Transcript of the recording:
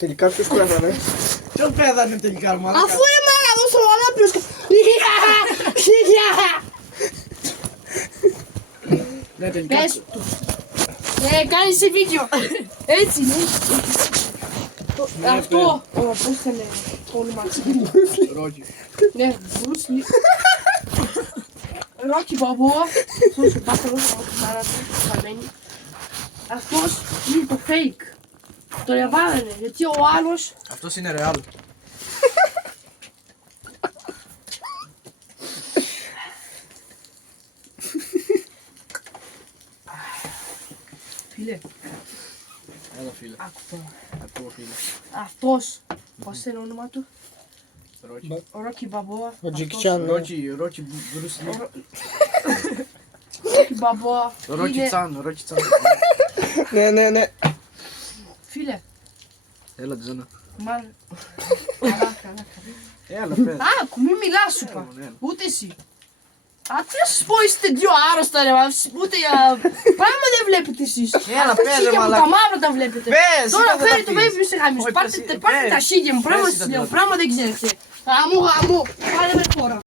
Τελικά ποιος πέθανε? Ποιος πέθανε τελικά, μαλάκα? Αφού είναι μεγάλος ο Ανάπιος. Ναι, τελικά. Πες του. Κάνεις σε βίντεο. Έτσι είναι. Αυτό. Πώς θα είναι το όνομα του. Ρόκι. Ναι, Bruce Lee. Rocky Balboa. Αυτός ο πάθαλος, ο παραμένει. Αυτός είναι το fake. Το εβάλανε, γιατί ο άλλος... Αυτός είναι ρεάλ. Φίλε, Έλα φίλε. άκου τώρα. Ακούω φίλε. Αυτός, πώς είναι το όνομα του. Ρόκι. Ο Rocky Balboa. Ο Τζικι αυτός, Τσάν. Ρόκι Μπρουσ Λι. Rocky Balboa. Ρόκι είναι- Τσάν, Ρόκι Τσάν. Ναι. Φίλε, Έλα Τζόνα. μάλλον... Καλά. Έλα πες. Άκου, μη μιλάς σου είπα. Ναι. Ούτε εσύ. Α, τι να σας πω, είστε δυο άρρωστα ρε, ούτε για... Πράγμα δεν βλέπετε εσείς. Έλα, Α, τα πες, ρε, σίγια μου μαλάκα. τα μαύρα τα βλέπετε. Πες, Τώρα είπα, δεν φέρει τα το πεις. baby σε γάμις. Όχι, Πάρτε πες, τα πες. σίγια μου, πράγμα Πες, σας λέω, ήταν πράγμα δεν ξέρετε. Γαμώ, πάρε με τώρα.